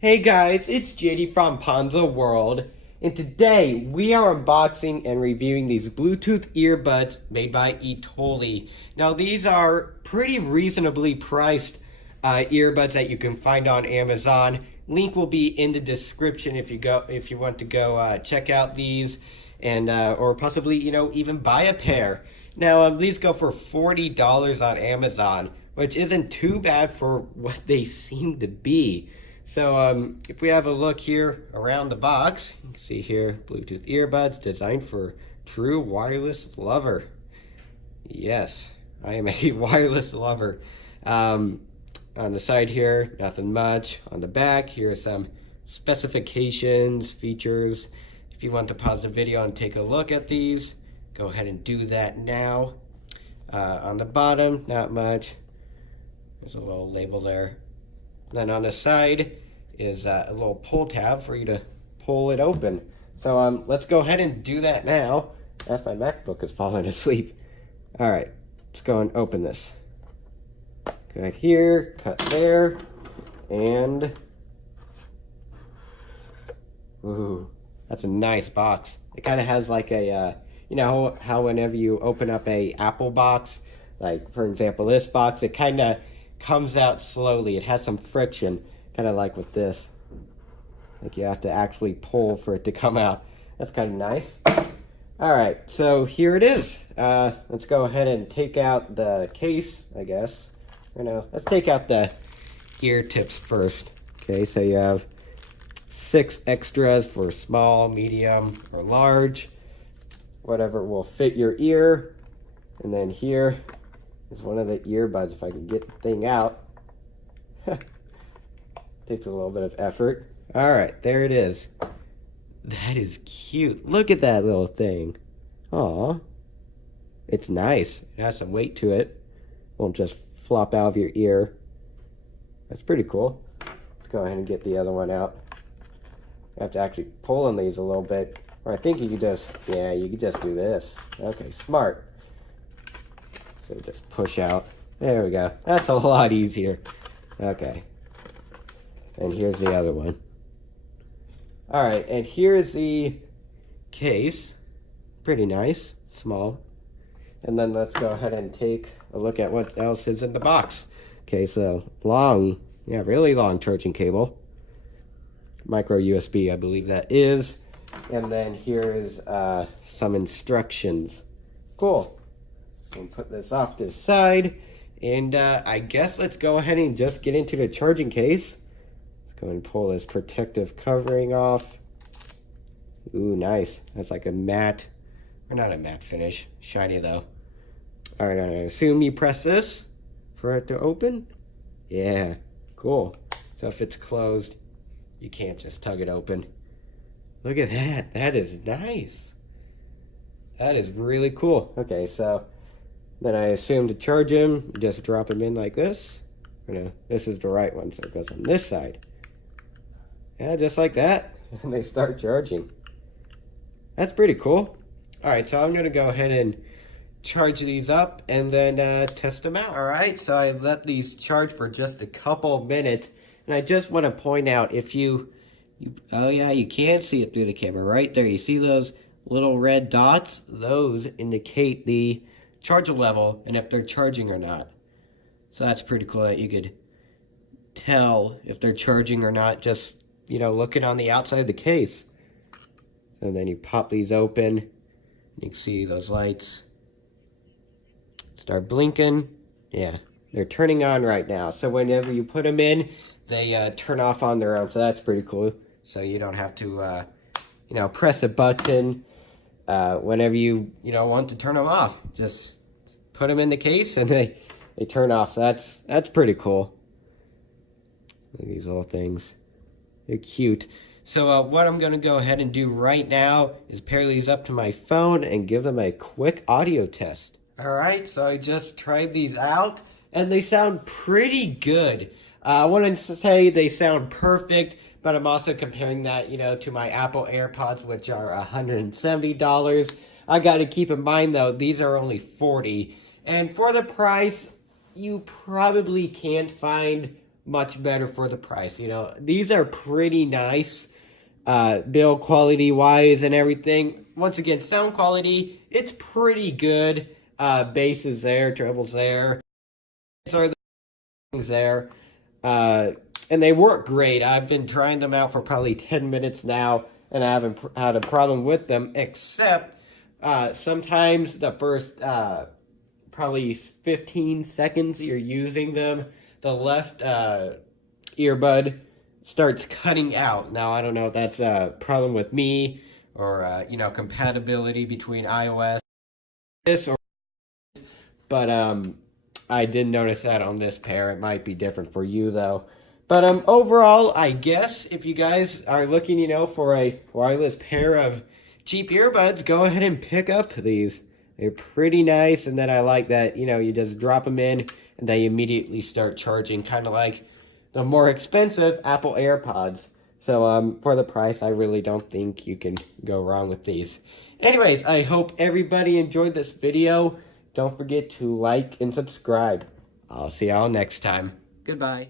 Hey guys, it's JD from Ponzo World, and today we are unboxing and reviewing these Bluetooth earbuds made by Etoli. Now these are pretty reasonably priced earbuds that you can find on Amazon. Link will be in the description if you want to go check out these and or possibly even buy a pair. Now these go for $40 on Amazon, which isn't too bad for what they seem to be. So if we have a look here around the box, you can see here, Bluetooth earbuds designed for true wireless lover. Yes, I am a wireless lover. On the side here, nothing much. On the back, here are some specifications, features. If you want to pause the video and take a look at these, go ahead and do that now. On the bottom, not much. There's a little label there. Then on the side is a little pull tab for you to pull it open. So let's go ahead and do that now. As my MacBook is falling asleep. All right, let's go and open this. Cut here, cut there, and ooh, that's a nice box. It kind of has like a, you know how whenever you open up a Apple box, like for example this box, it kind of comes out slowly. It has some friction, kind of like with this. Like you have to actually pull for it to come out. That's kind of nice. All right, so here it is. Let's go ahead and take out the case, I guess. Let's take out the ear tips first. Okay, so you have 6 extras for small, medium, or large. Whatever will fit your ear. And then here is one of the earbuds, if I can get the thing out. Takes a little bit of effort. All right, there it is. That is cute. Look at that little thing. Aw. It's nice. It has some weight to it. Won't just flop out of your ear. That's pretty cool. Let's go ahead and get the other one out. You have to actually pull on these a little bit. Or I think you could just, yeah, you could just do this. Okay, smart. So just push out. There we go. That's a lot easier. Okay. And here's the other one. All right, and here's the case. Pretty nice, small. And then let's go ahead and take a look at what else is in the box. Okay, so long, yeah, really long charging cable. Micro USB, I believe that is. And then here is some instructions. Cool. And put this off to the side, and I guess let's go ahead and just get into the charging case. Let's go and pull this protective covering off. Ooh, nice. That's like a matte, or not a matte finish, shiny though. All right, I assume you press this for it to open. Yeah, cool. So if it's closed, you can't just tug it open. Look at that. That is nice. That is really cool. Okay, so then I assume to charge them, you just drop them in like this. Or no, this is the right one, so it goes on this side. Yeah, just like that, and they start charging. That's pretty cool. All right, so I'm gonna go ahead and charge these up and then test them out. All right, so I let these charge for just a couple minutes, and I just want to point out, if oh yeah, you can see it through the camera right there. You see those little red dots? Those indicate the charge level and if they're charging or not. So that's pretty cool that you could tell if they're charging or not just, looking on the outside of the case. And then you pop these open, and you can see those lights start blinking. Yeah, they're turning on right now. So whenever you put them in, they turn off on their own. So that's pretty cool. So you don't have to, press a button whenever you, want to turn them off. Just put them in the case and they turn off. So that's pretty cool. Look at these little things. They're cute. So what I'm going to go ahead and do right now is pair these up to my phone and give them a quick audio test. All right, so I just tried these out and they sound pretty good. I wouldn't say they sound perfect, but I'm also comparing that, to my Apple AirPods, which are $170. I got to keep in mind, though, these are only $40. And for the price, you probably can't find much better for the price. These are pretty nice, build quality wise and everything. Once again, sound quality, it's pretty good. Bass is there, trebles there. Are the things there. And they work great. I've been trying them out for probably 10 minutes now, and I haven't had a problem with them, except sometimes the first probably 15 seconds you're using them, the left earbud starts cutting out. Now, I don't know if that's a problem with me or, compatibility between iOS but I did notice that on this pair. It might be different for you, though. But overall, I guess if you guys are looking, for a wireless pair of cheap earbuds, go ahead and pick up these. They're pretty nice, and then I like that, you just drop them in, and they immediately start charging, kind of like the more expensive Apple AirPods. So for the price, I really don't think you can go wrong with these. Anyways, I hope everybody enjoyed this video. Don't forget to like and subscribe. I'll see y'all next time. Goodbye.